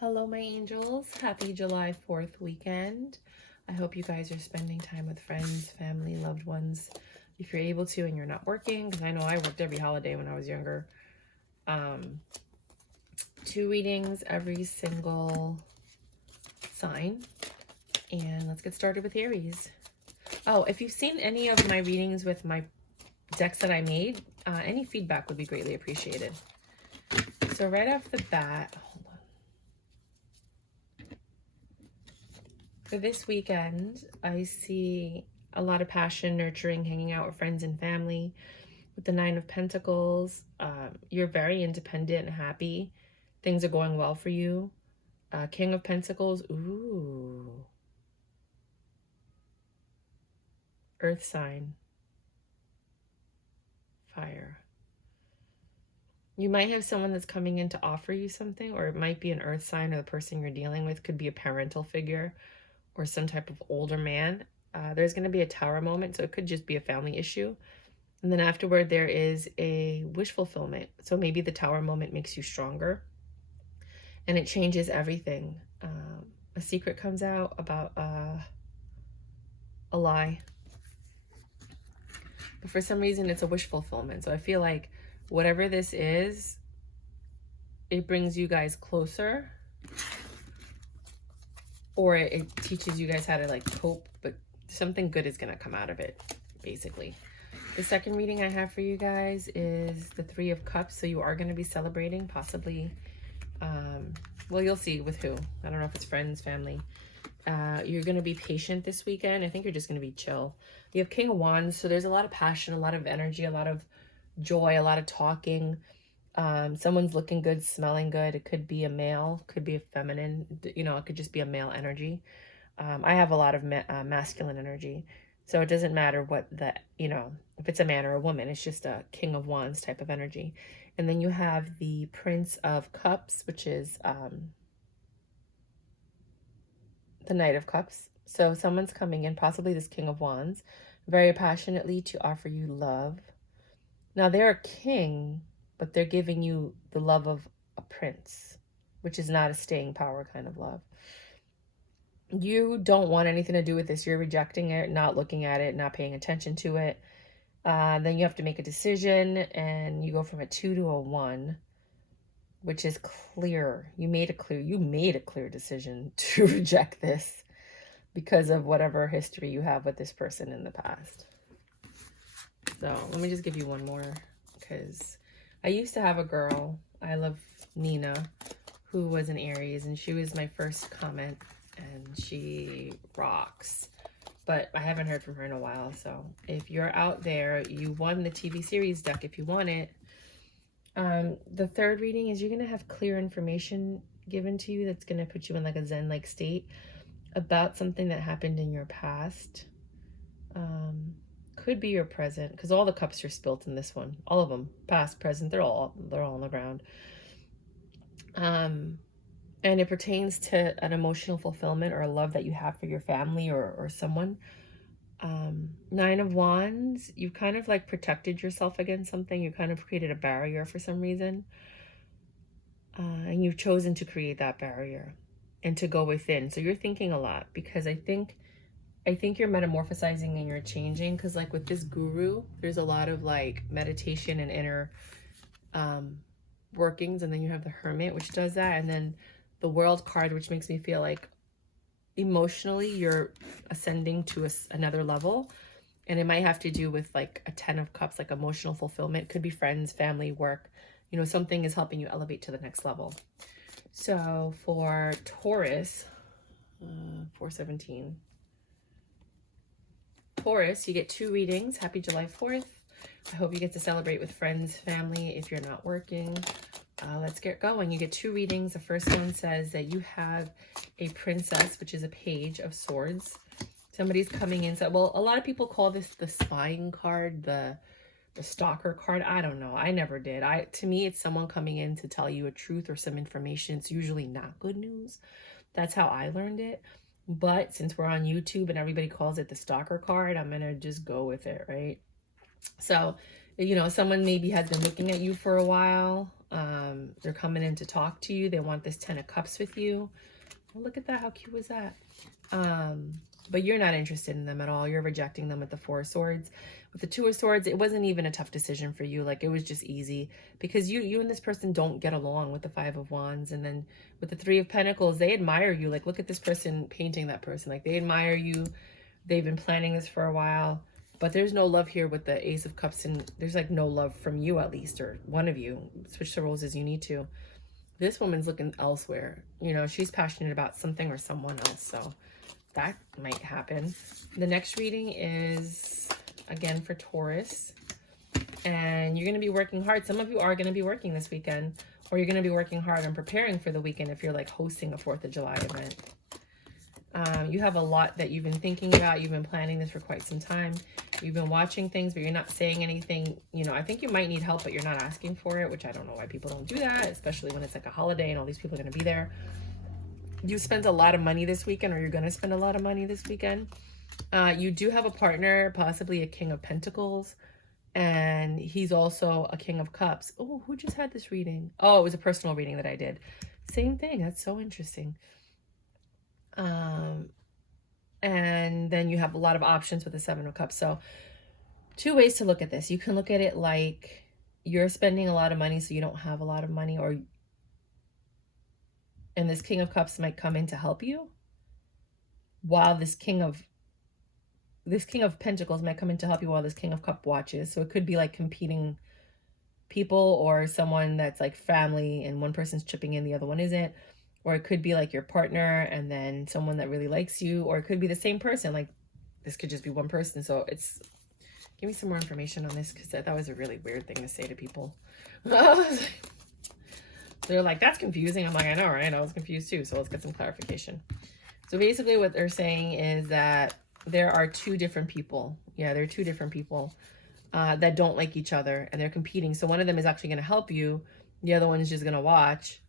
Hello, my angels. Happy July 4th weekend. I hope you guys are spending time with friends, family, loved ones, if you're able to and you're not working, because I know I worked every holiday when I was younger. 2 readings, every single sign. And let's get started with Aries. Oh, if you've seen any of my readings with my decks that I made, any feedback would be greatly appreciated. So right off the bat, for this weekend, I see a lot of passion, nurturing, hanging out with friends and family. With the 9 of Pentacles, you're very independent and happy. Things are going well for you. King of Pentacles, ooh. Earth sign. Fire. You might have someone that's coming in to offer you something, or it might be an earth sign, or the person you're dealing with could be a parental figure or some type of older man. There's going to be a tower moment, so it could just be a family issue. And then afterward, there is a wish fulfillment. So maybe the tower moment makes you stronger and it changes everything. A secret comes out about a lie. But for some reason, it's a wish fulfillment. So I feel like whatever this is, it brings you guys closer, or it teaches you guys how to like cope, but something good is going to come out of it, basically. The second reading I have for you guys is the 3 of Cups. So you are going to be celebrating, possibly, well, you'll see with who. I don't know if it's friends, family. You're going to be patient this weekend. I think you're just going to be chill. You have King of Wands, so there's a lot of passion, a lot of energy, a lot of joy, a lot of talking. Someone's looking good, smelling good. It could be a male, could be a feminine, you know, it could just be a male energy. I have a lot of masculine energy, so it doesn't matter what the, you know, if it's a man or a woman, it's just a King of Wands type of energy. And then you have the Prince of Cups, which is the Knight of Cups. So someone's coming in, possibly this King of Wands, very passionately to offer you love. Now they're a king, but they're giving you the love of a prince, which is not a staying power kind of love. You don't want anything to do with this. You're rejecting it, not looking at it, not paying attention to it. Then you have to make a decision, and you go from a 2 to a 1, which is clear. You made a clear decision to reject this because of whatever history you have with this person in the past. So let me just give you one more, because I used to have a girl, I love Nina, who was an Aries, and she was my first comment, and she rocks. But I haven't heard from her in a while. So if you're out there, you won the TV series deck if you want it. The third reading is you're going to have clear information given to you that's going to put you in like a Zen-like state about something that happened in your past. Could be your present, because all the cups are spilt in this one. All of them, past, present, they're all on the ground. And it pertains to an emotional fulfillment or a love that you have for your family or someone. 9 of Wands, you've kind of like protected yourself against something. You kind of created a barrier for some reason. And you've chosen to create that barrier and to go within. So you're thinking a lot, because I think you're metamorphosizing and you're changing, because like with this guru, there's a lot of like meditation and inner workings, and then you have the Hermit, which does that, and then the World card, which makes me feel like emotionally you're ascending to another level, and it might have to do with like a 10 of Cups, like emotional fulfillment. Could be friends, family, work, you know, something is helping you elevate to the next level. So for Taurus, 417. Taurus, you get 2 readings. Happy July 4th. I hope you get to celebrate with friends, family, if you're not working. Let's get going. You get 2 readings. The first one says that you have a princess, which is a Page of Swords. Somebody's coming in. So, well, a lot of people call this the spying card, the stalker card. I don't know. I never did. To me, it's someone coming in to tell you a truth or some information. It's usually not good news. That's how I learned it. But since we're on YouTube and everybody calls it the stalker card, I'm going to just go with it, right? So, you know, someone maybe has been looking at you for a while. They're coming in to talk to you. They want this 10 of Cups with you. Oh, look at that. How cute was that? But you're not interested in them at all. You're rejecting them with the 4 of Swords. With the 2 of Swords, it wasn't even a tough decision for you. Like, it was just easy because you and this person don't get along with the 5 of Wands. And then with the 3 of Pentacles, they admire you. Like, look at this person painting that person. Like, they admire you. They've been planning this for a while. But there's no love here with the Ace of Cups. And there's, like, no love from you, at least, or one of you. Switch the roles as you need to. This woman's looking elsewhere. You know, she's passionate about something or someone else. So that might happen. The next reading is, again, for Taurus. And you're going to be working hard. Some of you are going to be working this weekend. Or you're going to be working hard on preparing for the weekend if you're, like, hosting a 4th of July event. You have a lot that you've been thinking about. You've been planning this for quite some time. You've been watching things, but you're not saying anything. You know, I think you might need help, but you're not asking for it, which I don't know why people don't do that, especially when it's like a holiday and all these people are going to be there. You spent a lot of money this weekend, or you're going to spend a lot of money this weekend. You do have a partner, possibly a King of Pentacles, and he's also a King of Cups. Oh, who just had this reading? Oh, it was a personal reading that I did. Same thing. That's so interesting. And then you have a lot of options with the 7 of Cups. So 2 ways to look at this. You can look at it like you're spending a lot of money, so you don't have a lot of money, and this King of Cups might come in to help you, while this King of Pentacles might come in to help you while this King of Cup watches. So it could be like competing people, or someone that's like family and one person's chipping in, the other one isn't. Or it could be like your partner and then someone that really likes you, or it could be the same person. Like, this could just be one person. So it's, give me some more information on this, because that was a really weird thing to say to people. They're like, that's confusing. I'm like, I know, right? I was confused too. So let's get some clarification. So basically what they're saying is that there are 2 different people. Yeah, there are 2 different people that don't like each other, and they're competing. So one of them is actually going to help you. The other one is just going to watch.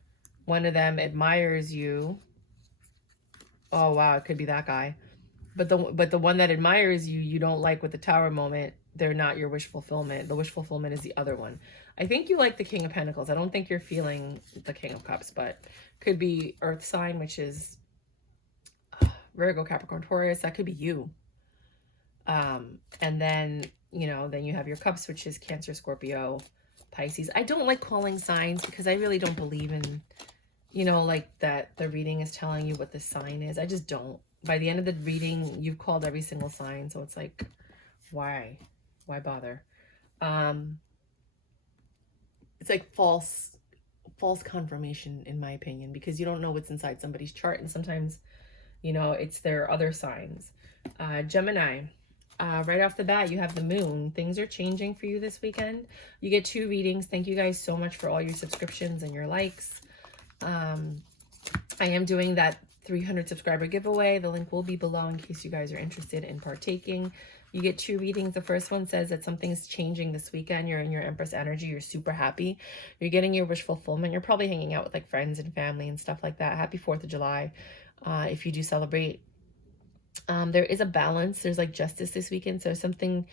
One of them admires you. Oh, wow. It could be that guy. But the one that admires you, you don't like with the Tower moment. They're not your wish fulfillment. The wish fulfillment is the other one. I think you like the King of Pentacles. I don't think you're feeling the King of Cups, but could be Earth sign, which is Virgo, Capricorn, Taurus. That could be you. And then, you know, then you have your Cups, which is Cancer, Scorpio, Pisces. I don't like calling signs because I really don't believe in, you know, like that the reading is telling you what the sign is. I just don't. By the end of the reading, you've called every single sign. So it's like, why bother? It's like false confirmation, in my opinion, because you don't know what's inside somebody's chart. And sometimes, you know, it's their other signs. Gemini, right off the bat, you have the moon. Things are changing for you this weekend. You get 2 readings. Thank you guys so much for all your subscriptions and your likes. I am doing that 300 subscriber giveaway. The link will be below in case you guys are interested in partaking. You get 2 readings. The first one says that something's changing this weekend. You're in your Empress energy. You're super happy. You're getting your wish fulfillment. You're probably hanging out with like friends and family and stuff like that. Happy 4th of July if you do celebrate. There is a balance. There's like justice this weekend. So something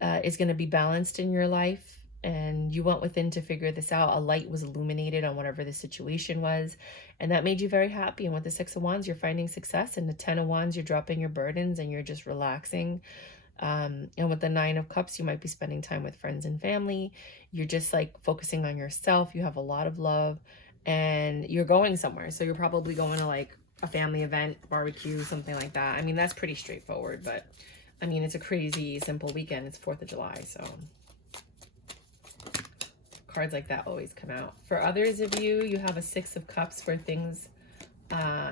is going to be balanced in your life. And you went within to figure this out. A light was illuminated on whatever the situation was, and that made you very happy. And with the 6 of Wands, you're finding success, and the 10 of Wands, you're dropping your burdens and you're just relaxing. And with the 9 of Cups, you might be spending time with friends and family. You're just like focusing on yourself. You have a lot of love, and you're going somewhere. So you're probably going to like a family event, barbecue, something like that. I mean, that's pretty straightforward, but I mean, it's a crazy simple weekend. It's 4th of July, so cards like that always come out. For others of you, you have a 6 of Cups where things,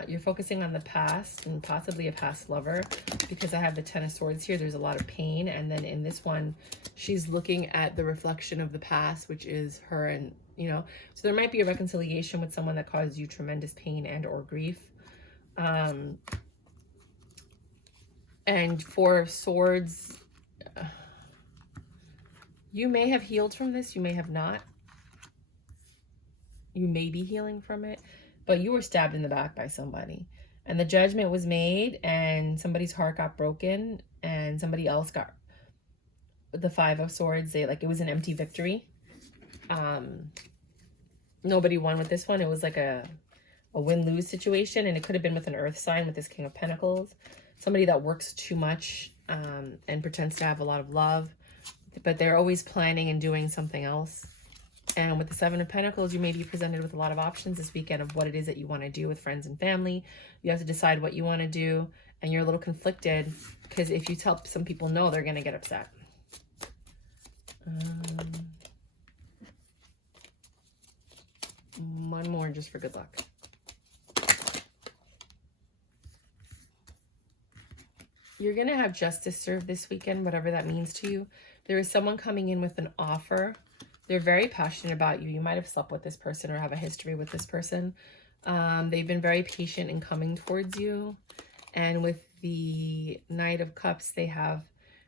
you're focusing on the past and possibly a past lover, because I have the 10 of Swords here. There's a lot of pain. And then in this one, she's looking at the reflection of the past, which is her, and, you know, so there might be a reconciliation with someone that caused you tremendous pain and or grief. And 4 of Swords, you may have healed from this. You may have not. You may be healing from it, but you were stabbed in the back by somebody, and the judgment was made, and somebody's heart got broken, and somebody else got the 5 of Swords. It was an empty victory. nobody won with this one. It was like a win-lose situation, and it could have been with an earth sign with this King of Pentacles. Somebody that works too much and pretends to have a lot of love, but they're always planning and doing something else. And with the Seven of Pentacles, you may be presented with a lot of options this weekend of what it is that you want to do with friends and family. You have to decide what you want to do, and you're a little conflicted because if you tell some people no, they're going to get upset. One more just for good luck. You're going to have justice served this weekend, whatever that means to you. There is someone coming in with an offer. They're very passionate about you. You might have slept with this person or have a history with this person. They've been very patient in coming towards you. And with the Knight of Cups, they have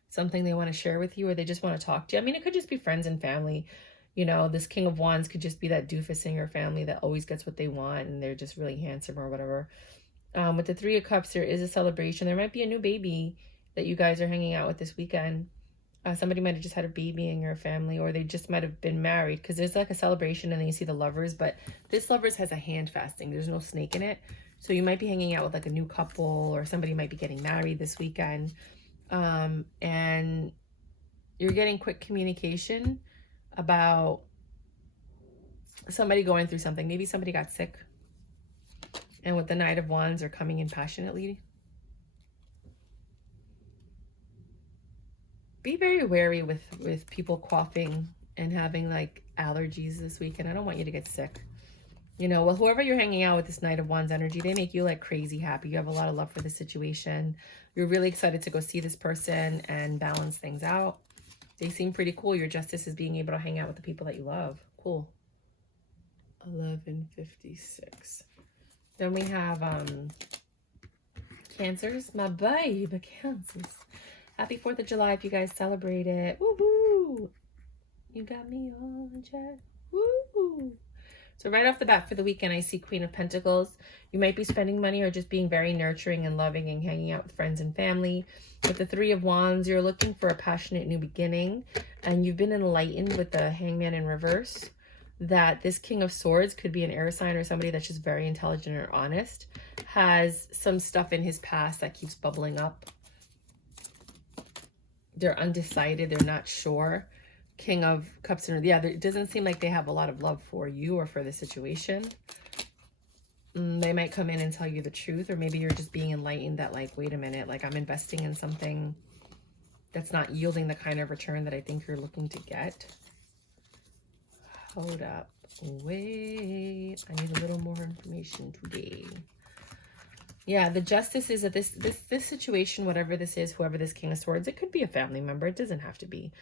something they want to share with you, or they just want to talk to you. I mean, it could just be friends and family. You know, this King of Wands could just be that doofus in your family that always gets what they want and they're just really handsome or whatever. With the Three of Cups, there is a celebration. There might be a new baby that you guys are hanging out with this weekend. Somebody might have just had a baby in your family, or they just might have been married, because there's like a celebration and then you see the lovers, but this lovers has a hand fasting. There's no snake in it. So you might be hanging out with like a new couple, or somebody might be getting married this weekend. And you're getting quick communication about somebody going through something. Maybe somebody got sick. And with the Knight of Wands, are coming in passionately. Be very wary with people coughing and having like allergies this weekend. I don't want you to get sick. You know, well, whoever you're hanging out with, this Knight of Wands energy, they make you like crazy happy. You have a lot of love for the situation. You're really excited to go see this person and balance things out. They seem pretty cool. Your justice is being able to hang out with the people that you love. Cool. 11:56. Then we have Cancers. My baby, Cancers. Happy 4th of July if you guys celebrate it. Woohoo! You got me on chat. Woo! So right off the bat for the weekend, I see Queen of Pentacles. You might be spending money or just being very nurturing and loving and hanging out with friends and family. With the Three of Wands, you're looking for a passionate new beginning. And you've been enlightened with the Hangman in reverse that this King of Swords could be an air sign or somebody that's just very intelligent or honest. Has some stuff in his past that keeps bubbling up. They're undecided. They're not sure. King of Cups, and yeah, it doesn't seem like they have a lot of love for you or for the situation. They might come in and tell you the truth, or maybe you're just being enlightened that like, wait a minute, like I'm investing in something that's not yielding the kind of return that I think you're looking to get. Hold up. Wait. I need a little more information today. Yeah, the justice is that this situation, whatever this is, whoever this King of Swords, it could be a family member. It doesn't have to be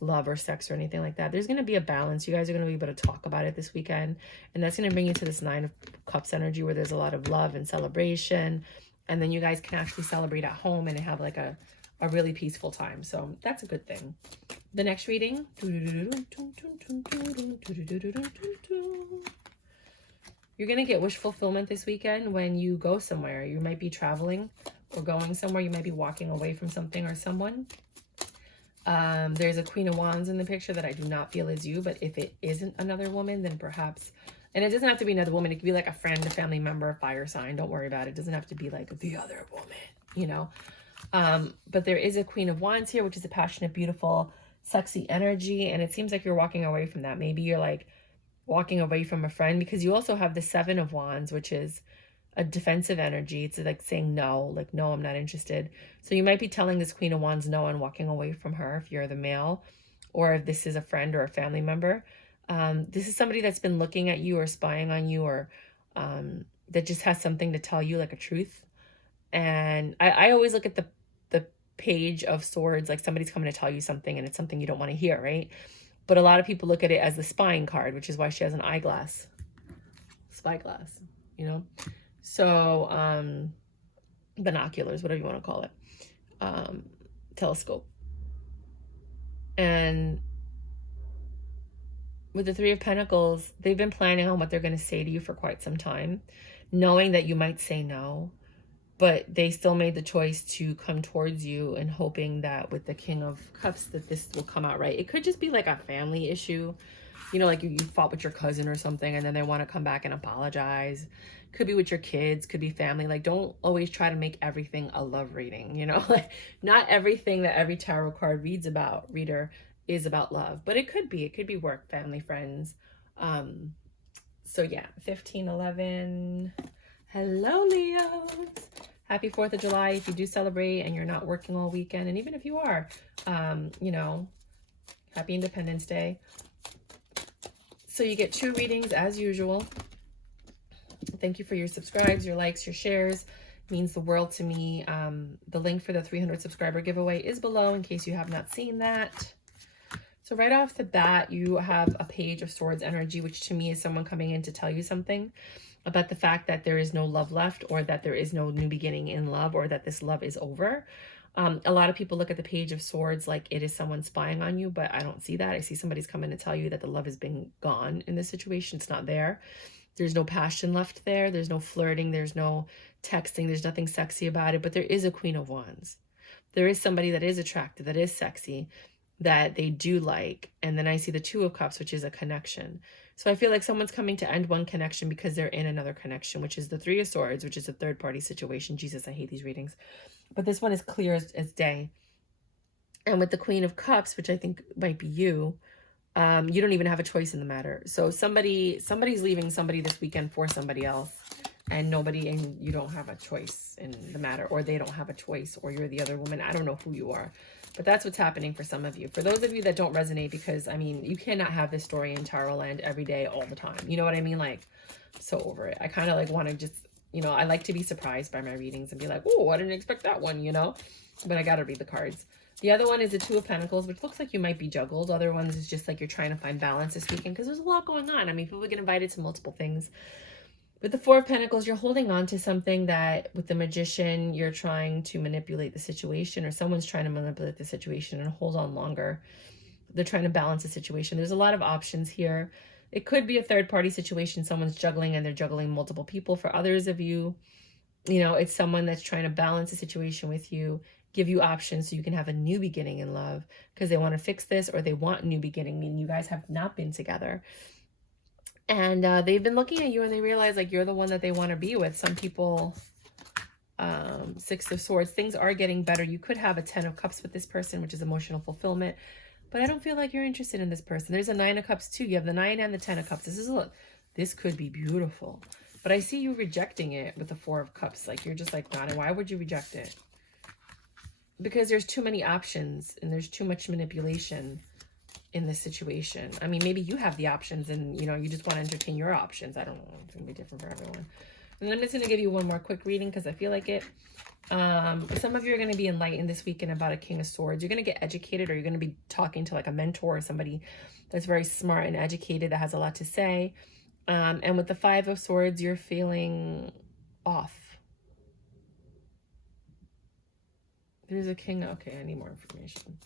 love or sex or anything like that. There's going to be a balance. You guys are going to be able to talk about it this weekend. And that's going to bring you to this Nine of Cups energy where there's a lot of love and celebration. And then you guys can actually celebrate at home and have like a really peaceful time. So that's a good thing. The next reading. You're going to get wish fulfillment this weekend when you go somewhere. You might be traveling or going somewhere. You might be walking away from something or someone. There's a Queen of Wands in the picture that I do not feel is you, but if it isn't another woman, then perhaps, and it doesn't have to be another woman. It could be like a friend, a family member, a fire sign. Don't worry about it. It doesn't have to be like the other woman, you know. But there is a Queen of Wands here, which is a passionate, beautiful, sexy energy. And it seems like you're walking away from that. Maybe you're like walking away from a friend, because you also have the Seven of Wands, which is a defensive energy. It's like saying no, like, no, I'm not interested. So you might be telling this Queen of Wands no and walking away from her if you're the male, or if this is a friend or a family member. This is somebody that's been looking at you or spying on you, or that just has something to tell you, like a truth. And I always look at the Page of Swords, like somebody's coming to tell you something and it's something you don't want to hear, right? But a lot of people look at it as the spying card, which is why she has an eyeglass, spyglass, you know? So, binoculars, whatever you want to call it, telescope. And with the Three of Pentacles, they've been planning on what they're going to say to you for quite some time, knowing that you might say no, but they still made the choice to come towards you and hoping that with the King of Cups that this will come out right. It could just be like a family issue. you know, like you fought with your cousin or something and then they want to come back and apologize. Could be with your kids, could be family. Like, don't always try to make everything a love reading, you know? Like, not everything that every tarot card reader is about love, but it could be work, family, friends. So yeah, 1511. Hello, Leos. Happy 4th of July if you do celebrate and you're not working all weekend. And even if you are, you know, happy Independence Day. So you get 2 readings as usual. Thank you for your subscribes, your likes, your shares. It means the world to me. The link for the 300 subscriber giveaway is below in case you have not seen that. So right off the bat, you have a Page of Swords energy, which to me is someone coming in to tell you something about the fact that there is no love left, or that there is no new beginning in love, or that this love is over. A lot of people look at the Page of Swords like it is someone spying on you, but I don't see that. I see somebody's coming to tell you that the love has been gone in this situation. It's not there. There's no passion left there. There's no flirting. There's no texting. There's nothing sexy about it, but there is a Queen of Wands. There is somebody that is attractive, that is sexy, that they do like. And then I see the 2 of Cups, which is a connection. So I feel like someone's coming to end one connection because they're in another connection, which is the 3 of Swords, which is a third party situation. Jesus, I hate these readings. But this one is clear as day. And with the Queen of Cups, which I think might be you, you don't even have a choice in the matter. So somebody's leaving somebody this weekend for somebody else, and you don't have a choice in the matter, or they don't have a choice, or you're the other woman. I don't know who you are, but that's what's happening for some of you. For those of you that don't resonate, because I mean, you cannot have this story in tarot land every day, all the time. You know what I mean? Like, I'm so over it. I kind of like want to just, you know, I like to be surprised by my readings and be like, oh, I didn't expect that one, you know, but I got to read the cards. The other one is the 2 of Pentacles, which looks like you might be juggled. Other ones is just like you're trying to find balance this weekend because there's a lot going on. I mean, people get invited to multiple things. With the 4 of Pentacles, you're holding on to something that with the Magician, you're trying to manipulate the situation, or someone's trying to manipulate the situation and hold on longer. They're trying to balance the situation. There's a lot of options here. It could be a third party situation. Someone's juggling and they're juggling multiple people. For others of you, you know, it's someone that's trying to balance the situation with you, give you options so you can have a new beginning in love because they want to fix this, or they want a new beginning, meaning you guys have not been together. And they've been looking at you and they realize like you're the one that they want to be with. Some people, 6 of Swords, things are getting better. You could have a 10 of Cups with this person, which is emotional fulfillment. But I don't feel like you're interested in this person. There's a 9 of Cups too. You have the 9 and the 10 of Cups. This could be beautiful. But I see you rejecting it with the 4 of Cups. Like you're just like, not. And why would you reject it? Because there's too many options and there's too much manipulation in this situation. I mean, maybe you have the options and, you know, you just want to entertain your options. I don't know. It's going to be different for everyone. And I'm just going to give you one more quick reading because I feel like it. Some of you are going to be enlightened this weekend about a King of Swords. You're going to get educated, or you're going to be talking to like a mentor or somebody that's very smart and educated that has a lot to say. And with the 5 of Swords, you're feeling off. There's a king. Okay, I need more information.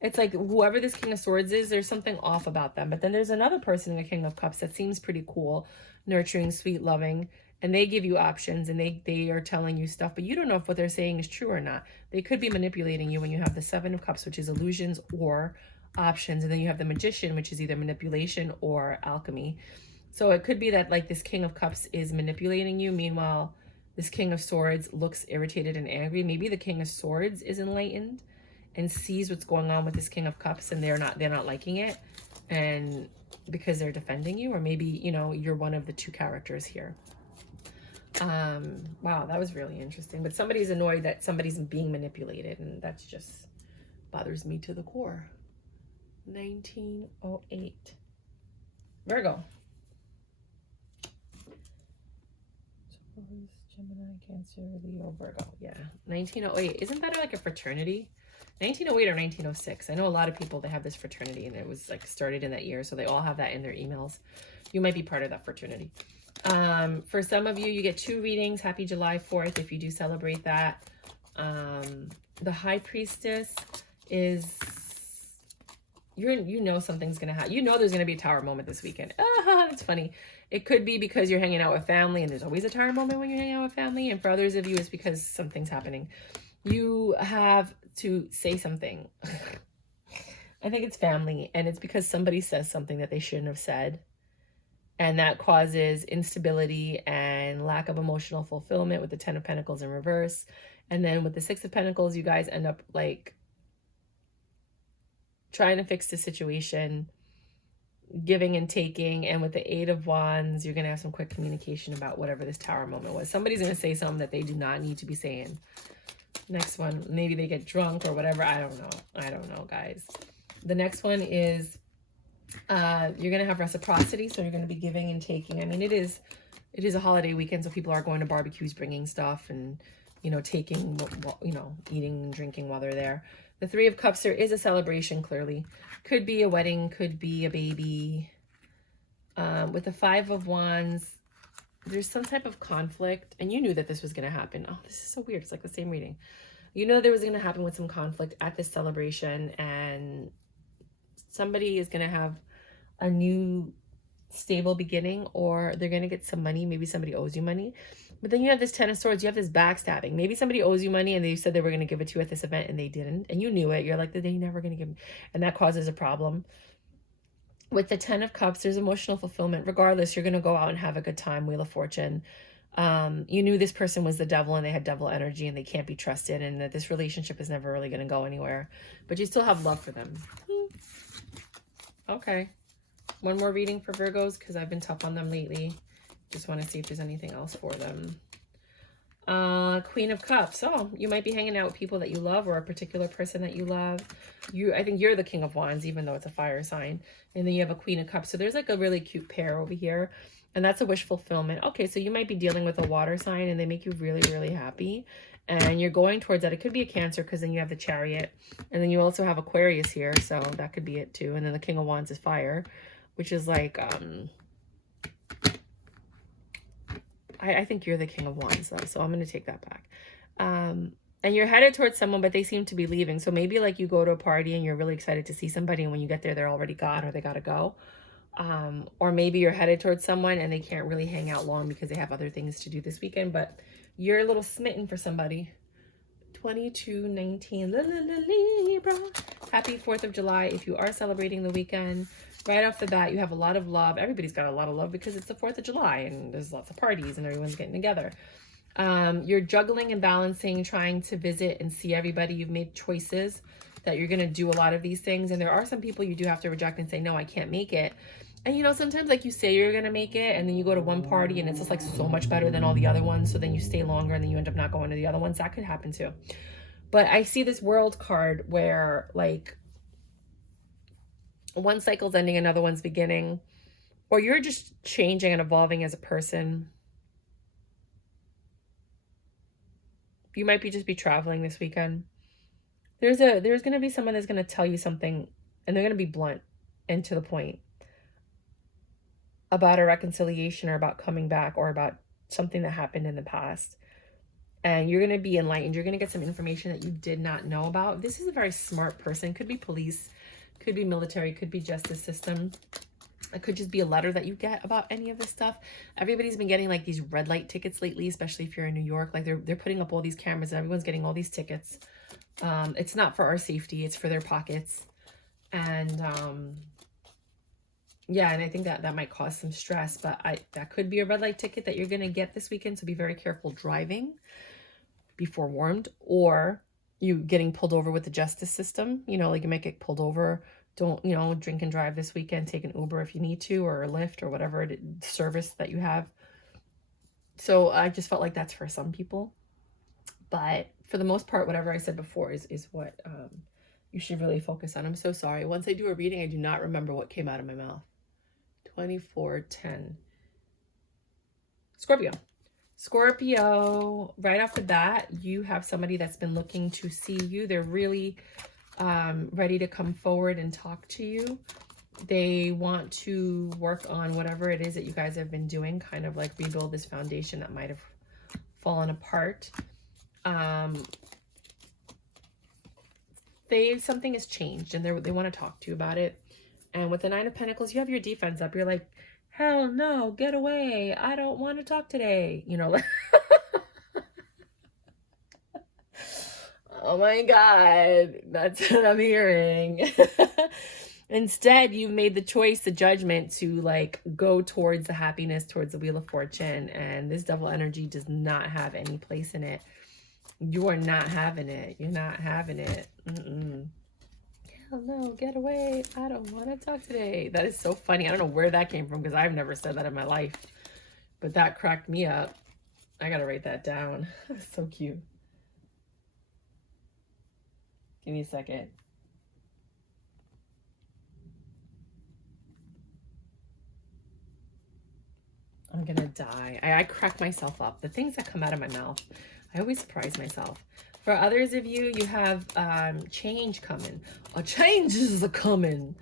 It's like whoever this King of Swords is, there's something off about them. But then there's another person in the King of Cups that seems pretty cool, nurturing, sweet, loving. And they give you options and they are telling you stuff, but you don't know if what they're saying is true or not. They could be manipulating you when you have the 7 of Cups, which is illusions or options. And then you have the Magician, which is either manipulation or alchemy. So it could be that like this King of Cups is manipulating you. Meanwhile, this King of Swords looks irritated and angry. Maybe the King of Swords is enlightened and sees what's going on with this King of Cups, and they're not liking it, and because they're defending you, or maybe, you know, you're one of the 2 characters here. Wow, that was really interesting. But somebody's annoyed that somebody's being manipulated, and that's just bothers me to the core. 1908. Virgo. Gemini, Cancer, Leo, Virgo. Yeah, 1908. Isn't that like a fraternity? 1908 or 1906. I know a lot of people, they have this fraternity and it was like started in that year. So they all have that in their emails. You might be part of that fraternity. For some of you, you get 2 readings. Happy July 4th if you do celebrate that. The High Priestess is, you know something's going to happen. You know there's going to be a tower moment this weekend. That's funny. It could be because you're hanging out with family, and there's always a tower moment when you're hanging out with family. And for others of you, it's because something's happening. You have to say something. I think it's family, and it's because somebody says something that they shouldn't have said. And that causes instability and lack of emotional fulfillment with the 10 of Pentacles in reverse. And then with the 6 of Pentacles, you guys end up like trying to fix the situation, giving and taking. And with the 8 of Wands, you're going to have some quick communication about whatever this Tower moment was. Somebody's going to say something that they do not need to be saying. Next one, maybe they get drunk or whatever. I don't know. I don't know, guys. The next one is you're going to have reciprocity. So you're going to be giving and taking. I mean, it is a holiday weekend. So people are going to barbecues, bringing stuff and, you know, taking, you know, eating and drinking while they're there. The 3 of Cups, there is a celebration, clearly. Could be a wedding, could be a baby. With the 5 of Wands, there's some type of conflict. And you knew that this was going to happen. Oh, this is so weird. It's like the same reading. You know there was going to happen with some conflict at this celebration. And somebody is going to have a new stable beginning, or they're going to get some money. Maybe somebody owes you money. But then you have this 10 of Swords. You have this backstabbing. Maybe somebody owes you money and they said they were going to give it to you at this event and they didn't. And you knew it. You're like, they're never going to give me. And that causes a problem. With the 10 of Cups, there's emotional fulfillment. Regardless, you're going to go out and have a good time. Wheel of Fortune. You knew this person was the devil and they had devil energy and they can't be trusted, and that this relationship is never really going to go anywhere. But you still have love for them. Okay. One more reading for Virgos because I've been tough on them lately. Just want to see if there's anything else for them. Queen of Cups. Oh, you might be hanging out with people that you love, or a particular person that you love. I think you're the King of Wands, even though it's a fire sign. And then you have a Queen of Cups. So there's like a really cute pair over here. And that's a wish fulfillment. Okay, so you might be dealing with a water sign and they make you really, really happy. And you're going towards that. It could be a Cancer because then you have the Chariot. And then you also have Aquarius here. So that could be it too. And then the King of Wands is fire, which is like... I think you're the King of Wands though, so I'm going to take that back. And you're headed towards someone, but they seem to be leaving. So maybe like you go to a party and you're really excited to see somebody, and when you get there, they're already gone or they got to go. Or maybe you're headed towards someone and they can't really hang out long because they have other things to do this weekend, but you're a little smitten for somebody. 2219 Libra. Happy 4th of July if you are celebrating the weekend. Right off the bat, you have a lot of love. Everybody's got a lot of love because it's the 4th of July and there's lots of parties and everyone's getting together. You're juggling and balancing, trying to visit and see everybody. You've made choices that you're going to do a lot of these things. And there are some people you do have to reject and say, no, I can't make it. And, you know, sometimes like you say you're going to make it and then you go to one party and it's just like so much better than all the other ones. So then you stay longer and then you end up not going to the other ones. That could happen too. But I see this World card where like one cycle's ending, another one's beginning, or you're just changing and evolving as a person. You might just be traveling this weekend. There's going to be someone that's going to tell you something and they're going to be blunt and to the point about a reconciliation or about coming back or about something that happened in the past. And you're going to be enlightened. You're going to get some information that you did not know about. This is a very smart person. Could be police, could be military, could be justice system. It could just be a letter that you get about any of this stuff. Everybody's been getting like these red light tickets lately, especially if you're in New York. Like they're putting up all these cameras and everyone's getting all these tickets. It's not for our safety. It's for their pockets. And yeah, and I think that might cause some stress. But that could be a red light ticket that you're going to get this weekend. So be very careful driving. Be forewarned. Or you getting pulled over with the justice system. You know, like you might get pulled over. Don't, you know, drink and drive this weekend. Take an Uber if you need to, or a Lyft, or whatever service that you have. So I just felt like that's for some people. But for the most part, whatever I said before is what you should really focus on. I'm so sorry. Once I do a reading, I do not remember what came out of my mouth. 2410. Scorpio, right off the bat, you have somebody that's been looking to see you. They're really ready to come forward and talk to you. They want to work on whatever it is that you guys have been doing, kind of like rebuild this foundation that might have fallen apart. Something has changed and they want to talk to you about it. And with the 9 of Pentacles, you have your defense up. You're like, hell no, get away. I don't want to talk today. You know, like, Oh my God, that's what I'm hearing. Instead, you've made the choice, the judgment to like go towards the happiness, towards the Wheel of Fortune. And this double energy does not have any place in it. You are not having it. You're not having it. Hell no, get away. I don't want to talk today. That is so funny. I don't know where that came from because I've never said that in my life. But that cracked me up. I got to write that down. That's so cute. Give me a second. I'm gonna die. I crack myself up. The things that come out of my mouth, I always surprise myself. For others of you, you have change coming. A change is coming.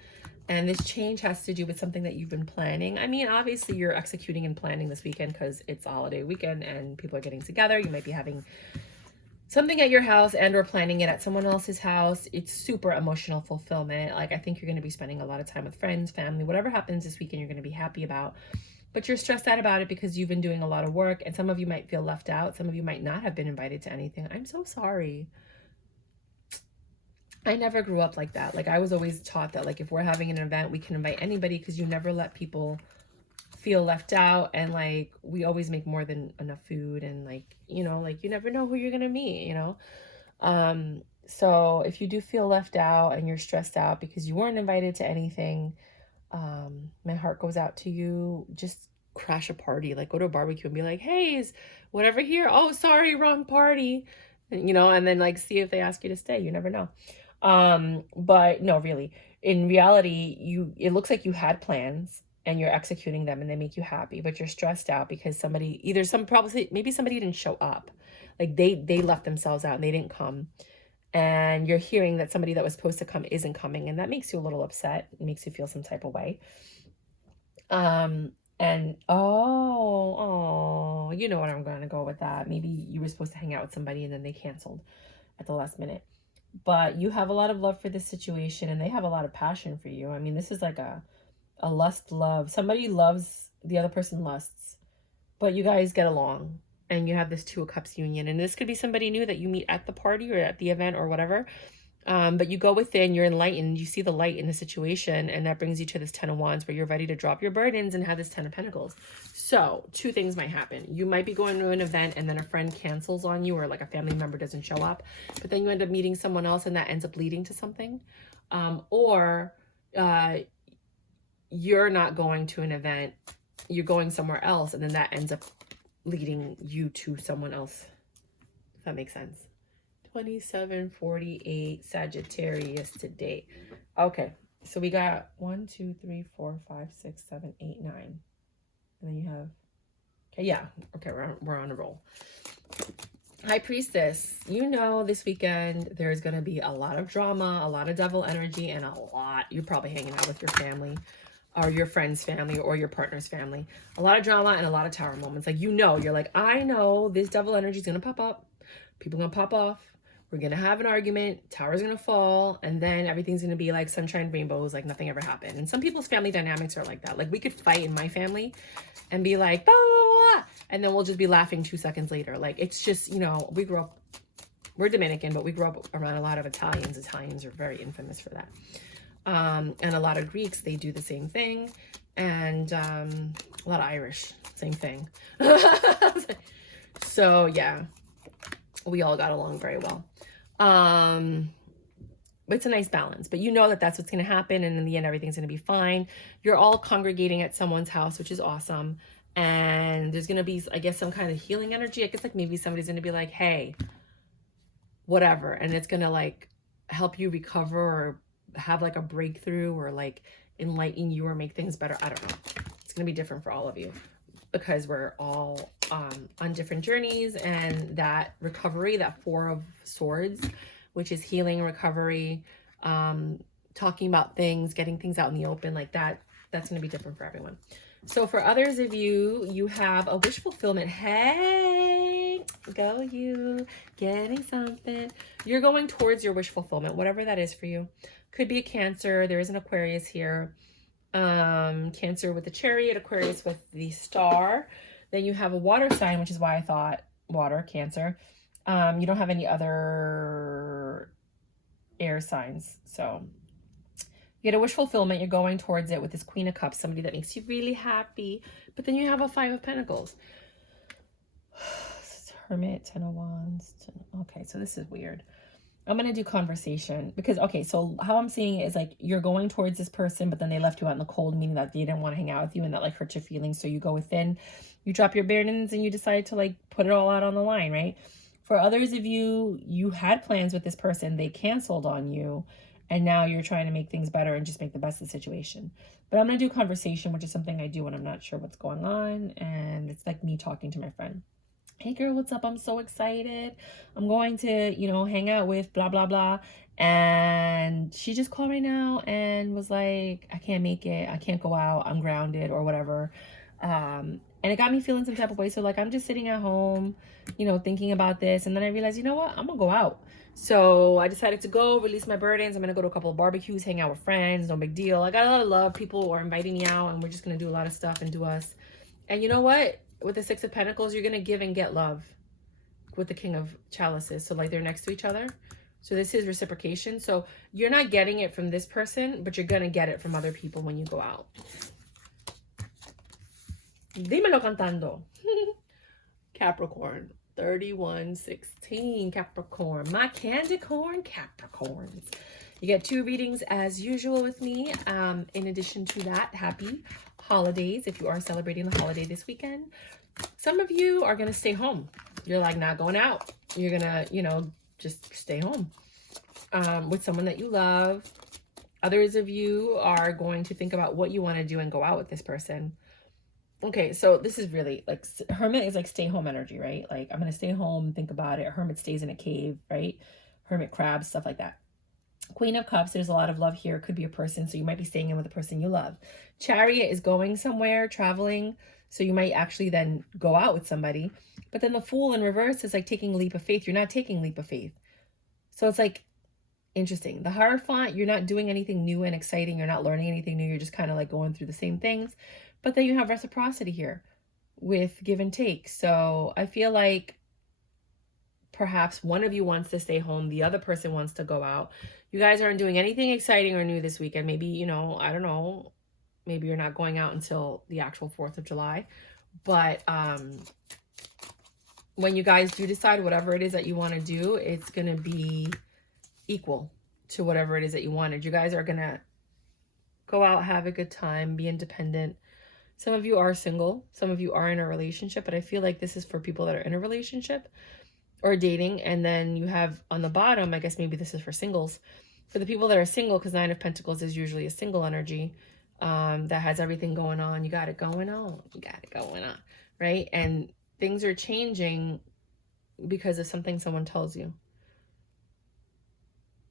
And this change has to do with something that you've been planning. I mean, obviously you're executing and planning this weekend because it's a holiday weekend and people are getting together. You might be having something at your house and or planning it at someone else's house. It's super emotional fulfillment. Like, I think you're going to be spending a lot of time with friends, family, whatever happens this weekend, you're going to be happy about. But you're stressed out about it because you've been doing a lot of work, and some of you might feel left out. Some of you might not have been invited to anything. I'm so sorry. I never grew up like that. Like, I was always taught that, like, if we're having an event, we can invite anybody because you never let people feel left out. And, like, we always make more than enough food. And, like, you know, like, you never know who you're going to meet, you know? So if you do feel left out and you're stressed out because you weren't invited to anything, my heart goes out to you. Just crash a party, like go to a barbecue and be like, hey, is whatever here? Oh, sorry, wrong party. You know, and then like see if they ask you to stay. You never know. But no, really, in reality, it looks like you had plans and you're executing them and they make you happy, but you're stressed out because maybe somebody didn't show up. Like they left themselves out and they didn't come. And you're hearing that somebody that was supposed to come isn't coming, and that makes you a little upset. It makes you feel some type of way. And you know what, I'm going to go with that. Maybe you were supposed to hang out with somebody and then they canceled at the last minute. But you have a lot of love for this situation and they have a lot of passion for you. I mean, this is like a lust love. Somebody loves, the other person lusts, but you guys get along. And you have this Two of Cups union. And this could be somebody new that you meet at the party or at the event or whatever. But you go within, you're enlightened, you see the light in the situation, and that brings you to this Ten of Wands where you're ready to drop your burdens and have this Ten of Pentacles. So two things might happen. You might be going to an event and then a friend cancels on you, or like a family member doesn't show up, but then you end up meeting someone else and that ends up leading to something. Or you're not going to an event, you're going somewhere else, and then that ends up leading you to someone else. If that makes sense. 2748 Sagittarius today. Okay, so we got 1, 2, 3, 4, 5, 6, 7, 8, 9. And then you have, okay, yeah, okay, we're on a roll. High Priestess, you know this weekend there's going to be a lot of drama, a lot of devil energy, and you're probably hanging out with your family or your friend's family or your partner's family. A lot of drama and a lot of tower moments. Like, you know, you're like, I know this devil energy is going to pop up. People going to pop off. We're going to have an argument. Tower's going to fall. And then everything's going to be like sunshine, rainbows, like nothing ever happened. And some people's family dynamics are like that. Like, we could fight in my family and be like, blah, blah, blah, and then we'll just be laughing 2 seconds later. Like, it's just, you know, we're Dominican, but we grew up around a lot of Italians. Italians are very infamous for that. And a lot of Greeks, they do the same thing. And a lot of Irish, same thing. So, yeah, we all got along very well. But it's a nice balance. But you know that that's what's going to happen. And in the end, everything's going to be fine. You're all congregating at someone's house, which is awesome. And there's going to be, I guess, some kind of healing energy. I guess like maybe somebody's going to be like, hey, whatever. And it's going to like help you recover or have like a breakthrough or like enlighten you or make things better. I don't know. It's going to be different for all of you because we're all on different journeys. And that recovery, that Four of Swords, which is healing, recovery, talking about things, getting things out in the open, like that's going to be different for everyone. So for others of you, you have a wish fulfillment. Hey, go you, getting something. You're going towards your wish fulfillment, whatever that is for you. Could be a Cancer. There is an Aquarius here. Cancer with the Chariot, Aquarius with the Star. Then you have a water sign, which is why I thought water, Cancer. You don't have any other air signs. So you get a wish fulfillment. You're going towards it with this Queen of Cups, somebody that makes you really happy. But then you have a Five of Pentacles. Hermit, Ten of Wands. Okay, so this is weird. I'm going to do conversation because, okay, so how I'm seeing it is like you're going towards this person, but then they left you out in the cold, meaning that they didn't want to hang out with you and that like hurt your feelings. So you go within, you drop your burdens and you decide to like put it all out on the line, right? For others of you, you had plans with this person, they canceled on you, and now you're trying to make things better and just make the best of the situation. But I'm going to do conversation, which is something I do when I'm not sure what's going on. And it's like me talking to my friend. Hey girl, what's up? I'm so excited. I'm going to, you know, hang out with blah, blah, blah. And she just called right now and was like, I can't make it. I can't go out. I'm grounded or whatever. And it got me feeling some type of way. So like, I'm just sitting at home, you know, thinking about this. And then I realized, you know what? I'm going to go out. So I decided to go release my burdens. I'm going to go to a couple of barbecues, hang out with friends. No big deal. I got a lot of love. People are inviting me out and we're just going to do a lot of stuff and do us. And you know what? With the Six of Pentacles, you're going to give and get love with the King of Chalices. So like they're next to each other. So this is reciprocation. So you're not getting it from this person, but you're going to get it from other people when you go out. Dímelo cantando. Capricorn, 3116. Capricorn, my candy corn Capricorns. You get 2 readings as usual with me. In addition to that, happy holidays if you are celebrating the holiday this weekend. Some of you are going to stay home. You're like not going out. You're going to, you know, just stay home with someone that you love. Others of you are going to think about what you want to do and go out with this person. Okay, so this is really like Hermit is like stay home energy, right? Like I'm going to stay home, think about it. Hermit stays in a cave, right? Hermit crabs, stuff like that. Queen of Cups, there's a lot of love here. It could be a person, so you might be staying in with a person you love. Chariot is going somewhere, traveling, so you might actually then go out with somebody. But then the Fool in reverse is like taking a leap of faith. You're not taking a leap of faith. So it's like interesting. The Hierophant, you're not doing anything new and exciting. You're not learning anything new. You're just kind of like going through the same things. But then you have reciprocity here with give and take. So I feel like perhaps one of you wants to stay home. The other person wants to go out. You guys aren't doing anything exciting or new this weekend. Maybe, you know, I don't know. Maybe you're not going out until the actual 4th of July. But when you guys do decide whatever it is that you want to do, it's going to be equal to whatever it is that you wanted. You guys are going to go out, have a good time, be independent. Some of you are single. Some of you are in a relationship. But I feel like this is for people that are in a relationship or dating. And then you have on the bottom, I guess maybe this is for singles. For the people that are single, because 9 of Pentacles is usually a single energy that has everything going on. You got it going on. You got it going on, right? And things are changing because of something someone tells you.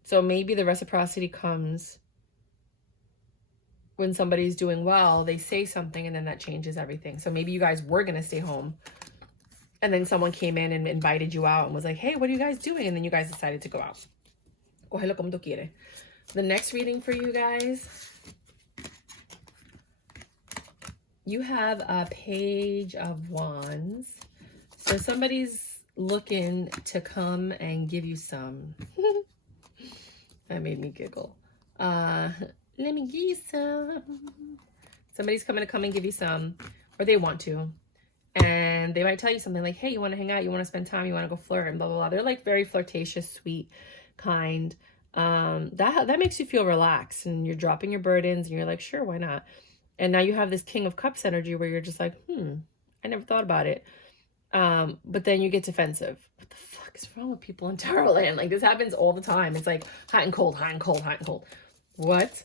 So maybe the reciprocity comes when somebody's doing well, they say something and then that changes everything. So maybe you guys were going to stay home. And then someone came in and invited you out and was like, hey, what are you guys doing? And then you guys decided to go out. Cógelo como tú quieres. The next reading for you guys, you have a Page of Wands. So somebody's looking to come and give you some. That made me giggle. Let me give you some. Somebody's coming to come and give you some, or they want to. And they might tell you something like, hey, you want to hang out? You want to spend time? You want to go flirt? And blah, blah, blah. They're like very flirtatious, sweet, kind. That makes you feel relaxed. And you're dropping your burdens. And you're like, sure, why not? And now you have this King of Cups energy where you're just like, I never thought about it. But then you get defensive. What the fuck is wrong with people in tarot land? Like this happens all the time. It's like hot and cold, hot and cold, hot and cold. What?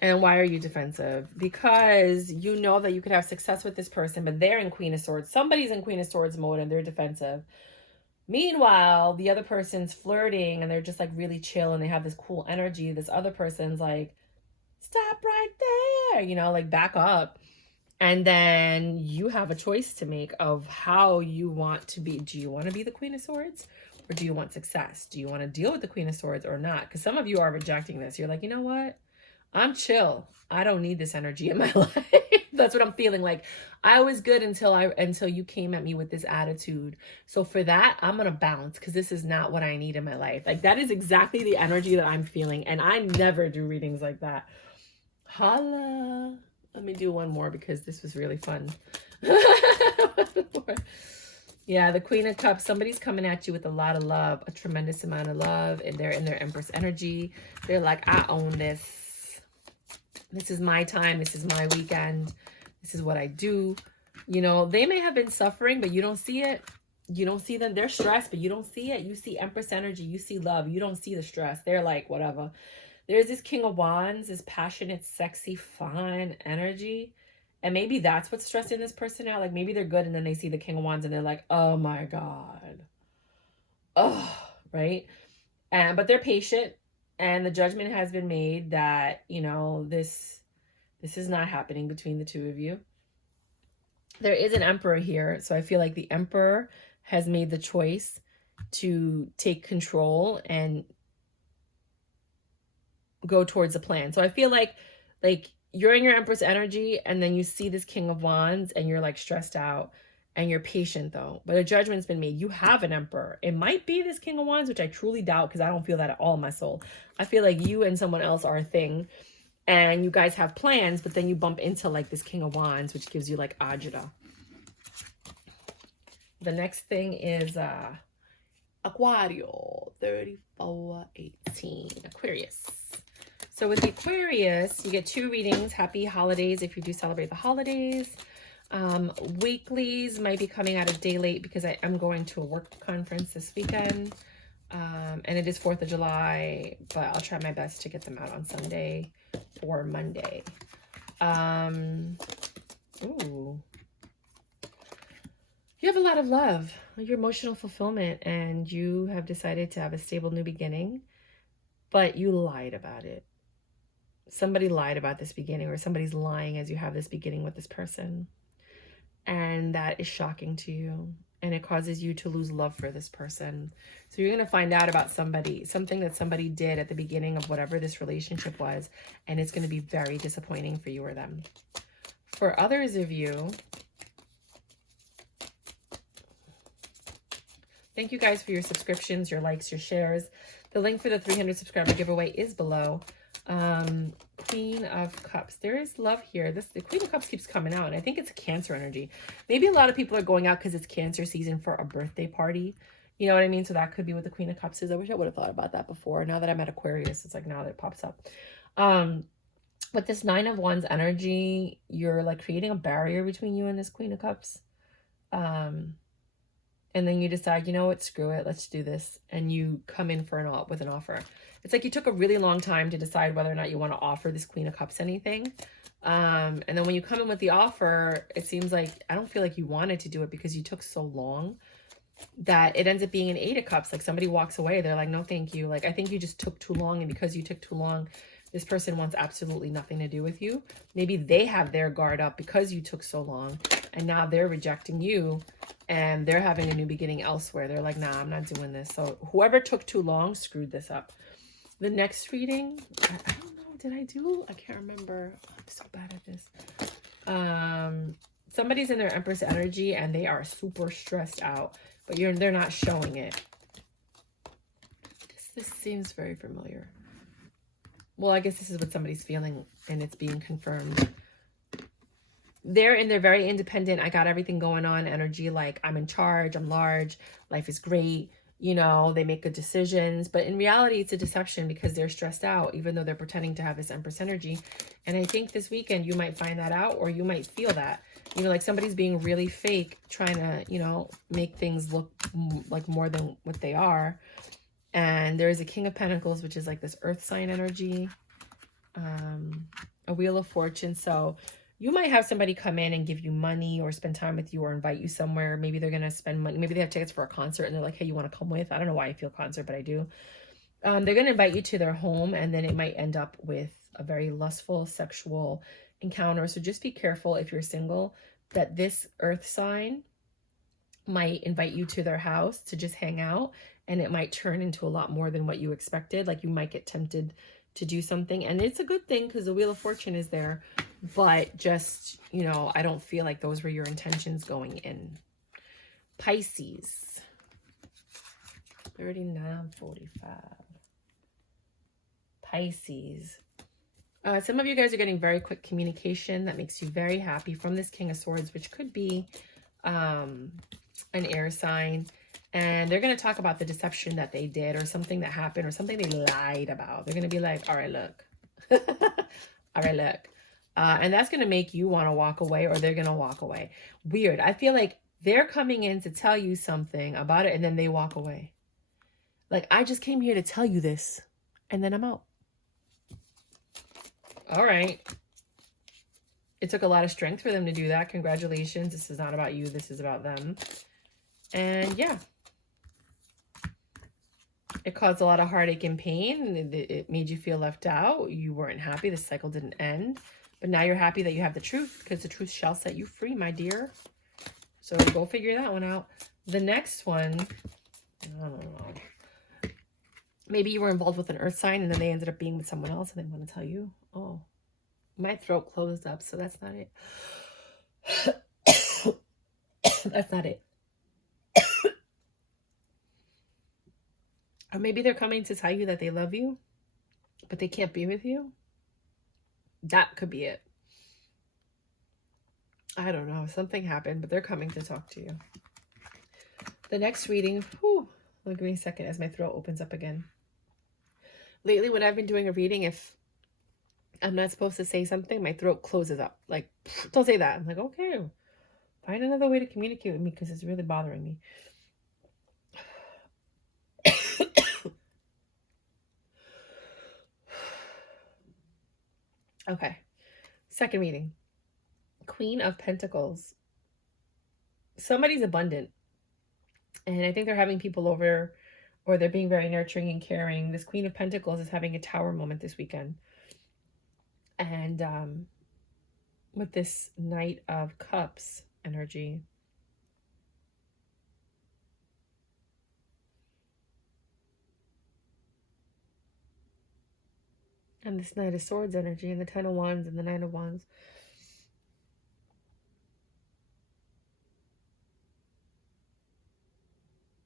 And why are you defensive? Because you know that you could have success with this person, but they're in Queen of Swords. Somebody's in Queen of Swords mode and they're defensive. Meanwhile, the other person's flirting and they're just like really chill and they have this cool energy. This other person's like, stop right there, you know, like back up. And then you have a choice to make of how you want to be. Do you want to be the Queen of Swords or do you want success? Do you want to deal with the Queen of Swords or not? Because some of you are rejecting this. You're like, you know what? I'm chill. I don't need this energy in my life. That's what I'm feeling like. I was good until you came at me with this attitude. So for that, I'm gonna bounce because this is not what I need in my life. Like that is exactly the energy that I'm feeling, and I never do readings like that. Holla. Let me do one more because this was really fun. Yeah, the Queen of Cups. Somebody's coming at you with a lot of love, a tremendous amount of love, and they're in their Empress energy. They're like, I own this. This is my time. This is my weekend. This is what I do. You know, they may have been suffering, but you don't see it. You don't see them. They're stressed, but you don't see it. You see Empress energy. You see love. You don't see the stress. They're like, whatever. There's this King of Wands, this passionate, sexy, fun energy. And maybe that's what's stressing this person out. Like maybe they're good and then they see the King of Wands and they're like, oh my God. Oh, right? But they're patient and the judgment has been made that, you know, this is not happening between the two of you. There is an Emperor here. So I feel like the Emperor has made the choice to take control and go towards a plan. So I feel like you're in your Empress energy and then you see this King of Wands and you're like stressed out and you're patient though, but a judgment's been made. You have an Emperor. It might be this King of Wands, which I truly doubt because I don't feel that at all in my soul. I feel like you and someone else are a thing and you guys have plans, but then you bump into like this King of Wands, which gives you like agita. The next thing is Aquarius 3418, Aquarius. So with the Aquarius, you get 2 readings. Happy holidays if you do celebrate the holidays. Weeklies might be coming out a day late because I am going to a work conference this weekend. And it is 4th of July, but I'll try my best to get them out on Sunday or Monday. Ooh. You have a lot of love, your emotional fulfillment, and you have decided to have a stable new beginning, but you lied about it. Somebody lied about this beginning, or somebody's lying as you have this beginning with this person. And that is shocking to you. And it causes you to lose love for this person. So you're going to find out about something that somebody did at the beginning of whatever this relationship was. And it's going to be very disappointing for you or them. For others of you, thank you guys for your subscriptions, your likes, your shares. The link for the 300 subscriber giveaway is below. Queen of Cups. There is love here. The Queen of Cups keeps coming out, and I think it's a Cancer energy. Maybe a lot of people are going out because it's Cancer season for a birthday party. You know what I mean? So that could be what the Queen of Cups is. I wish I would have thought about that before. Now that I'm at Aquarius, it's like now that it pops up. With this 9 of Wands energy, you're like creating a barrier between you and this Queen of Cups. And then you decide, you know what, screw it, let's do this. And you come in for with an offer. It's like you took a really long time to decide whether or not you want to offer this Queen of Cups anything. And then when you come in with the offer, it seems like, I don't feel like you wanted to do it because you took so long that it ends up being an 8 of Cups. Like somebody walks away, they're like, no, thank you. Like, I think you just took too long. And because you took too long, this person wants absolutely nothing to do with you. Maybe they have their guard up because you took so long. And now they're rejecting you. And they're having a new beginning elsewhere. They're like, nah, I'm not doing this. So whoever took too long screwed this up. The next reading, I don't know, did I do? I can't remember. I'm so bad at this. Somebody's in their Empress energy and they are super stressed out, but they're not showing it. This seems very familiar. Well, I guess this is what somebody's feeling and it's being confirmed. They're in their very independent, I got everything going on energy, like I'm in charge, I'm large, life is great, you know, they make good decisions. But in reality, it's a deception because they're stressed out, even though they're pretending to have this Empress energy. And I think this weekend you might find that out, or you might feel that, you know, like somebody's being really fake, trying to, you know, make things look like more than what they are. And there's a King of Pentacles, which is like this earth sign energy, a Wheel of Fortune. So you might have somebody come in and give you money or spend time with you or invite you somewhere. Maybe they're going to spend money. Maybe they have tickets for a concert and they're like, hey, you want to come with? I don't know why I feel concert, but I do. They're going to invite you to their home, and then it might end up with a very lustful sexual encounter. So just be careful if you're single that this earth sign might invite you to their house to just hang out, and it might turn into a lot more than what you expected. Like you might get tempted to do something, and it's a good thing because the Wheel of Fortune is there. But just, you know, I don't feel like those were your intentions going in. Pisces. 39:45. Pisces. Some of you guys are getting very quick communication that makes you very happy from this King of Swords, which could be an air sign. And they're going to talk about the deception that they did, or something that happened, or something they lied about. They're going to be like, all right, look. All right, look. And that's going to make you want to walk away, or they're going to walk away. Weird. I feel like they're coming in to tell you something about it, and then they walk away. Like, I just came here to tell you this, and then I'm out. All right. It took a lot of strength for them to do that. Congratulations. This is not about you. This is about them. And yeah. It caused a lot of heartache and pain. It made you feel left out. You weren't happy. The cycle didn't end. But now you're happy that you have the truth, because the truth shall set you free, my dear. So go figure that one out. The next one, I don't know. Maybe you were involved with an earth sign, and then they ended up being with someone else, and they want to tell you. Oh, my throat closed up, so that's not it. That's not it. Or maybe they're coming to tell you that they love you, but they can't be with you. That could be it. I don't know. Something happened, but they're coming to talk to you. The next reading, whew, give me a second as my throat opens up again. Lately, when I've been doing a reading, if I'm not supposed to say something, my throat closes up. Like, don't say that. I'm like, okay, find another way to communicate with me, because it's really bothering me. Okay. Second reading. Queen of Pentacles. Somebody's abundant. And I think they're having people over, or they're being very nurturing and caring. This Queen of Pentacles is having a tower moment this weekend. And with this Knight of Cups energy, and this Knight of Swords energy, and the Ten of Wands and the Nine of Wands.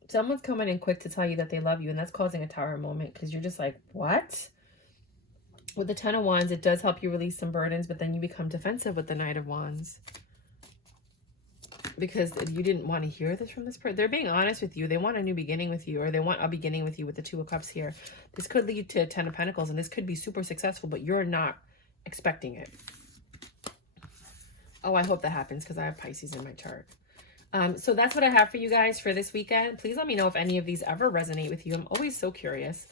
Someone's coming in quick to tell you that they love you, and that's causing a tower moment, because you're just like, what? With the Ten of Wands, it does help you release some burdens, but then you become defensive with the Knight of Wands, because you didn't want to hear this from this person. They're being honest with you. They want a new beginning with you, or they want a beginning with you with the Two of Cups here. This could lead to Ten of Pentacles, and this could be super successful, but you're not expecting it. Oh, I hope that happens, because I have Pisces in my chart. So that's what I have for you guys for this weekend. Please let me know if any of these ever resonate with you. I'm always so curious.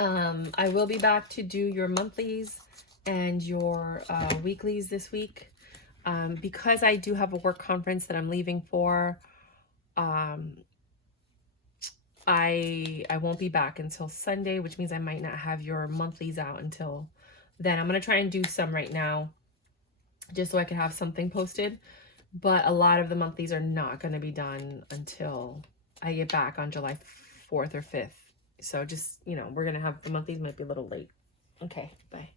I will be back to do your monthlies and your weeklies this week. Because I do have a work conference that I'm leaving for, I won't be back until Sunday, which means I might not have your monthlies out until then. I'm going to try and do some right now, just so I can have something posted. But a lot of the monthlies are not going to be done until I get back on July 4th or 5th. So just, you know, we're going to have the monthlies might be a little late. Okay, bye.